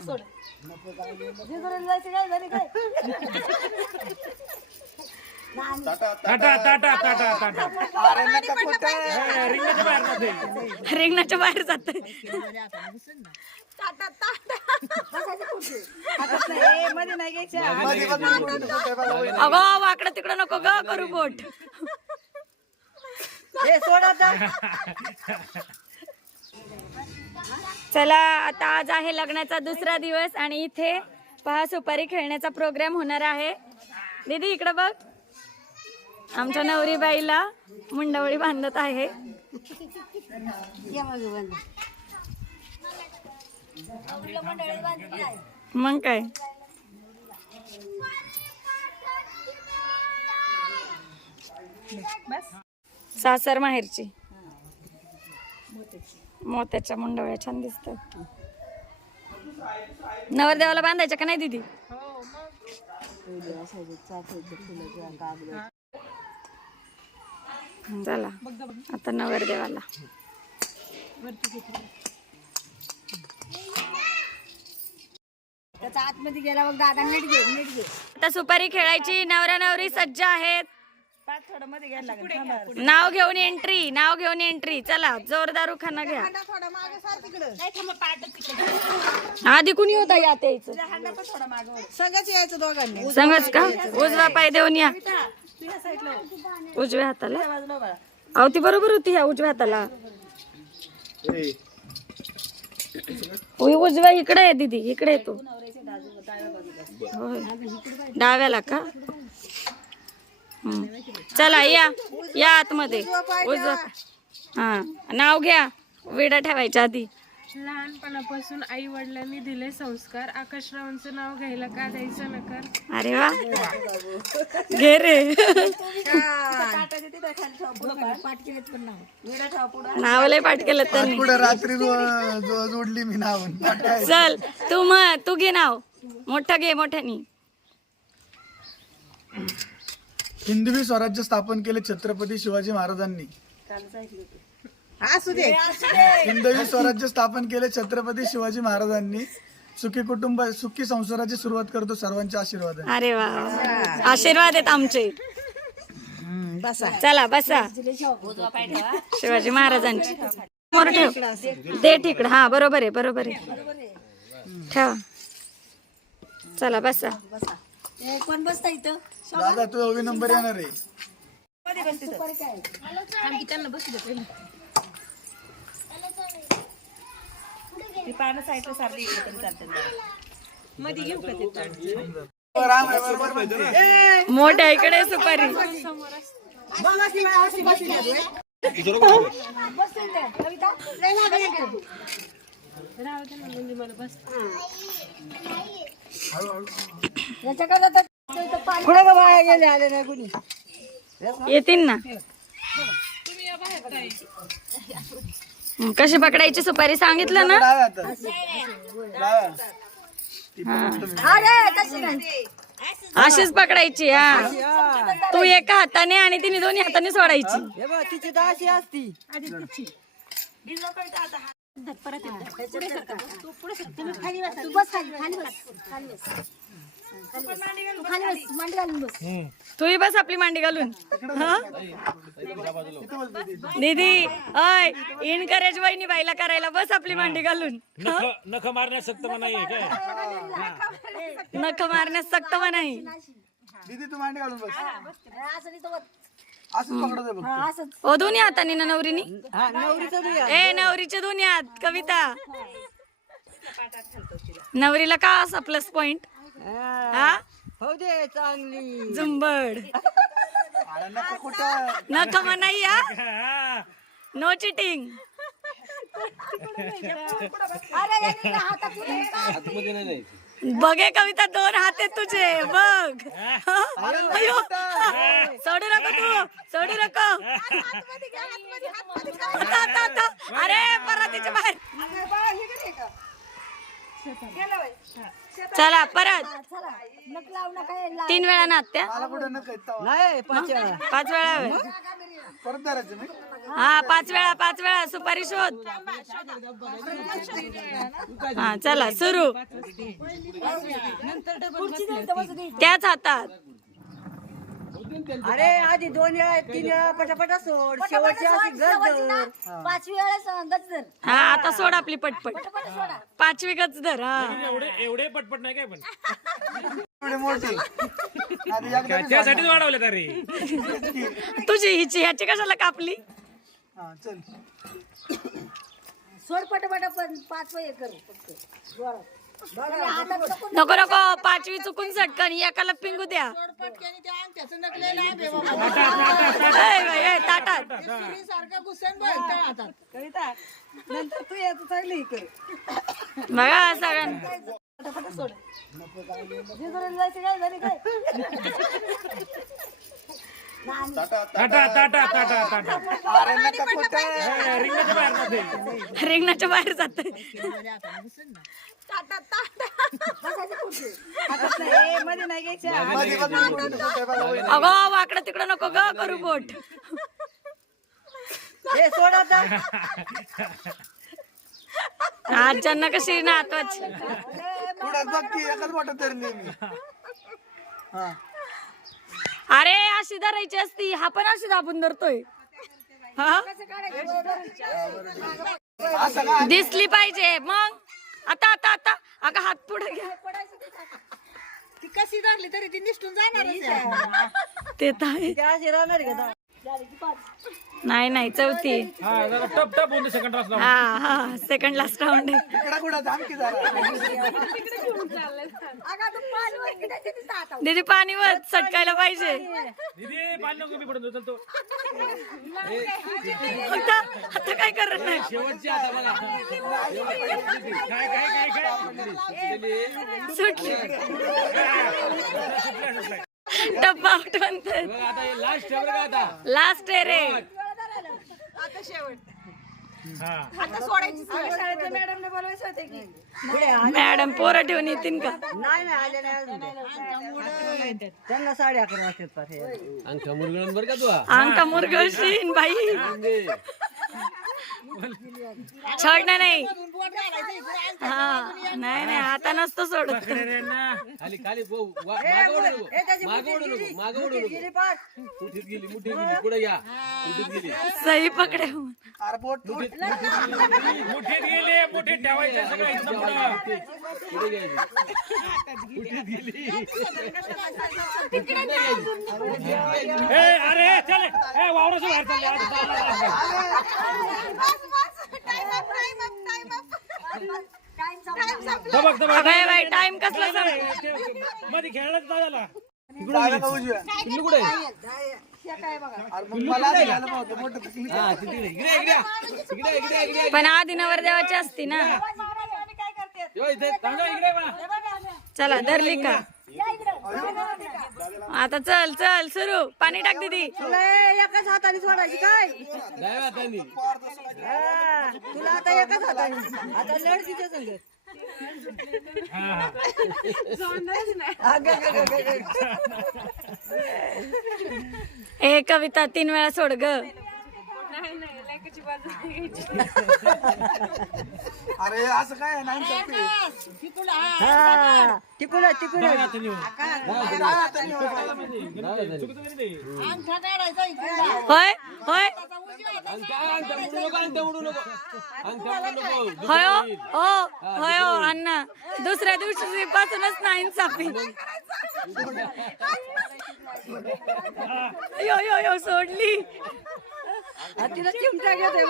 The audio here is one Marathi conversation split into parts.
सोड. जेजुरीला जायचं काय झाली काय? टाटा टाटा टाटा. टाटा ए, रिंगाच्या बाहेर मध्ये रिंगणाच्या बाहेर जात टाटा टाटा. हातात नाही, ए, मध्ये नाही घ्यायच्या अगो वाकडं तिकडं नको ग करू बोट. ए सोड चला आता आज आहे लग्नाचा दुसरा दिवस आणि इथे पहा सुपारी खेळण्याचा प्रोग्राम होणार आहे. दीदी इकडं बघ. आमच्या नवरी बाईला मुंडावळी बांधत आहे. मग काय? सासर माहेरची. मोत्याच्या मुंडवळ्या छान दिसतात. नवरदेवाला बांधायच्या का नाही दिदी? चला आता नवरदेवाला. त्याचा आतमध्ये गेला बघ दादा नीट घे नीट घे. आता सुपारी खेळायची नवरा नवरी सज्ज आहेत. नाव घेऊन एंट्री नाव घेऊन एंट्री चला जोरदार खाना घ्या. हांडा थोडा मागे सार तिकडं. आधी कुणी होता यात यायचं? हांडा पण थोडा मागे वळ. संगच यायचं दोघांनी. सांगच का? उजवा पाय देऊन या. उजव्या हाताला. अहो ती बरोबर होती ह्या उजव्या हाताला. उजव्या इकडे आहे दीदी इकडे आहे तू. डाव्याला का. चला या. या आतमध्ये. उजवा हा. नाव घ्या. विडा ठेवायच्या आधी. लहानपणापासून आई वडिलांनी दिले संस्कार. आकाशरावांचं नाव घ्यायला का द्यायचं नकार? अरे वा. घे रे. नाव. लय पाठ केलं त्यांनी. पुढे रात्री जो- जो- जोडली मी नाव. चल तू मग तू घे नाव. मोठं घे मोठ्यानी. हिंदवी स्वराज्य स्थापन केले छत्रपती शिवाजी महाराजांनी. असू दे. हिंदवी स्वराज्य स्थापन केले छत्रपती शिवाजी महाराजांनी. सुखी कुटुंब सुखी संसाराची सुरुवात करतो सर्वांच्या आशीर्वाद अरे वा आशीर्वाद आहेत आमचे. बसा. चला बसा. शिवाजी महाराजांची. समोर ठेव. दे तिकडं. हा बरोबर आहे बरोबर आहे. ठेवा. चला बसा. ए, कोण बसता इथं? दादा तू नवी नंबर येणार आहे. मध्ये बस तिथं ती पानं साईडला सारली इकडे मध्ये घेऊ का ते. मोठ्या इकडे सुपारी? बसते. कविता, कुठे का बाहेर गेले आले नाही कुणी? येतील ना. कशी पकडायची सुपारी सांगितलं ना? अशीच पकडायची हा. तू एका हाताने आणि तिने दोन्ही हाताने सोडायची. तिची तर अशी असती. आधी तिची परत पुढे सरका. तू पुढे सरक. तुम्ही खाली बसा. तू बस खाली खाली बस. खाली बस. तू खाली बस मांडी घालून बस. तूही बस आपली मांडी घालून. हं? दीदी अय इनकरेज वहिनी बाईला करायला बस आपली मांडी घालून. नख नख मारण्यास सक्त नाही काय? नख मारण्यास सक्त नाही दीदी तू मांडी घालून बस असं नाही वर. असंच पकडत आहे बघ. हा, असंच. ओ दोन्ही हाताने ना नवरीनी? नवरीचं ए नवरीचे दोन्ही हात कविता. नवरीला का असा प्लस पॉइंट हा. हो? दे चांगली. झुंबड. अरे नको कुठं. नख मनाई हा? नो चिटिंग अरे यांनी ना हातात का? बघे कविता दोन हात तुझे बघ. अयो. सोडू नको तू सोडू नको. आता आता आता अरे परत तिच्या बाहेर. हे? चला परत. हे तीन वेळा नात्या. नाही पाच वेळा. पाच वेळा होय. परत धरायचं मी? हा पाच वेळा पाच वेळा सुपारी शोध. हा चला सुरू. त्याच हातात. अरे आधी दोन वेळा तीन वेळा पटापटा सोड शेवटची अशी गज. पाचवी धर हा आता सोड आपली पटपट. पाचवी गच धर हा एवढे एवढे पटपट नाही काय पण. एवढे मोठे. आधी एकदा मी त्यासाठीच वाढवले की- तुझी हिची ह्याची कशाला कापली? हा चल. सोड पटपट पण पाच कर फक्त. जोरात. नको नको पाचवी चुकून सटकन एकाला पिंगू द्या. ताटात. बघा सगळ्यांना अरे नका कुठे हे, बाहेर रिंगणाच्या बाहेर जात ए, मध्ये नाही घ्यायच्या मध्ये बघून कुठे कुठे बघा वहिनी. अगो वाकडं तिकडं नको ग करू बोट. हे सोड आता. आजच्या कशी नातवाची. पुढं बघ की एकच बोट धरली मी हा. अशी धरायची असती हा पण अशी दाबून धरतोय. हा? दिसली पाहिजे. मग? आता आता आता. अगं हात पुढे घ्या. ती कशी धरली तरी ती निष्ठून जाणार ते तर आहे. अशी राहणार का? नाही नाही चौथी. हा जरा टप टप होऊन सेकंड हा हा लास्ट राऊंड दीदी पाणी वर सटकायला पाहिजे. दीदी पाणी नको मी पडून चलतो. आता आता काय करत नाही काय काय काय काय? सुटली. आउट म्हणतात लास्ट आहे रे. हा. मॅडमने बोलवायचं होते की? मॅडम पोरं ठेवून येतील का? नाही नाही आले नाही अजून ते. त्यांना साडे अकरा वाजतात पार. हे. अंका मुरगळशीन बाई. छड नाही हा नाही नाही आता नसतो सोडत गेली. गेली पार. सही पकडे अरे बोट बोट मुठीत गेले मुठीत ठेवायचं सगळं इथनं पुढं. ए, अरे चल ए वावराच्या बाहेर चालले आज चालला. दबक दबक अगं बाई टाइम कसला मध्ये खेळायला जायला डाव्या का उजव्या. अरे मग मला घ्यायला नव्हतं मोठं तुम्ही पण आधी नवर देवाची असती ना. इकडे. चला धरली का? आता चल चल सुरू. पाणी टाक दीदी. एकाच हाताने सोडायची काय? हा, तुला आता एकाच हाताने. आता लढ तिच्या संग. अगं, अगं, अगं, अगं. ए कविता तीन वेळा सोड ग. नाही लेकाची बाजू घ्यायची? अरे असं काय नाही. हा. होय होय. होय हो हो होय हो अण्णा. दुसऱ्या दिवशी पासूनच नाही इन्साफी यो यो यो सोडली. तिला चिमटा नाही.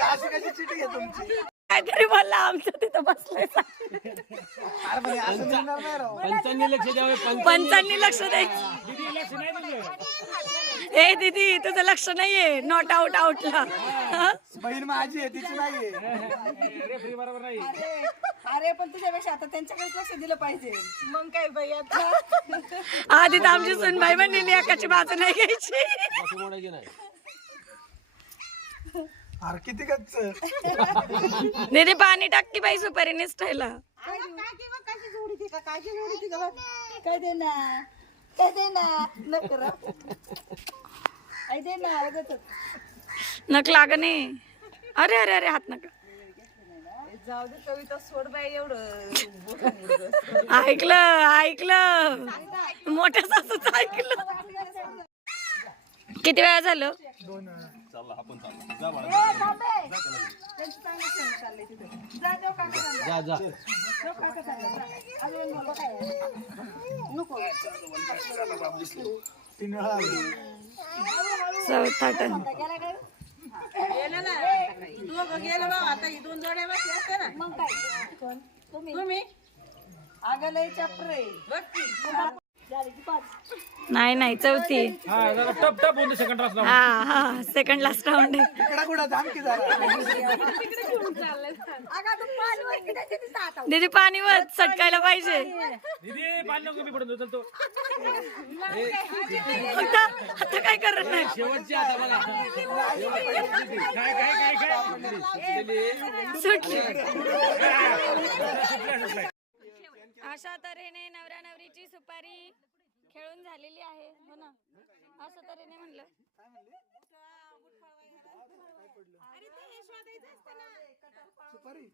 अशी कशी आहे तुमची? काहीतरी बोलला आमचं तिथं बसलंय अरे पण असं निघणार नाही राव. पंचांनी लक्ष द्यायचं दीदी लक्ष नाही दिलं. ए दीदी तुझं लक्ष नाहीये. नॉट आउट आउटला हा? बहीण माझी आहे तिची नाहीये. रेफरी बरोबर नाही. अरे पण तुझ्यापेक्षा आता त्यांच्याकडे लक्ष दिलं पाहिजे. मग काय बाई आता? आधी तर आमची सुनबाई म्हणलेली एकाची बाजू नाही घ्यायची. अरे किती गच्च. दीदी पाणी टाक की बाई सुपारी निष्ठायला काय दे ना काय दे ना दे ना. नक लागणे अरे अरे अरे हात नका. जाऊ दे कविता सोड बाई एवढं. ऐकलं ऐकलं. मोठ्या सासूच ऐकलं. किती वेळा झालं? चौथा टन गेला ना तू गेलं बा आता ही दोन जोड्या बसल्या असत्या ना मग काय? कोण? तुम्ही. तुम्ही? अगं लय चप्रे बघ की. नाही नाही चौथी. हा जरा टप टप होऊन सेकंड हा हा लास्ट राऊंड आहे. दीदी पाणी वर सटकायला पाहिजे. आता आता काय करत नाही शेवटची आता बघा. काय काय काय काय? सुटली. अशा तऱ्हेने नवऱ्या नवरीची सुपारी. खेळून झालेली आहे हो ना? अशा तऱ्हेने म्हणलं. सुपारी?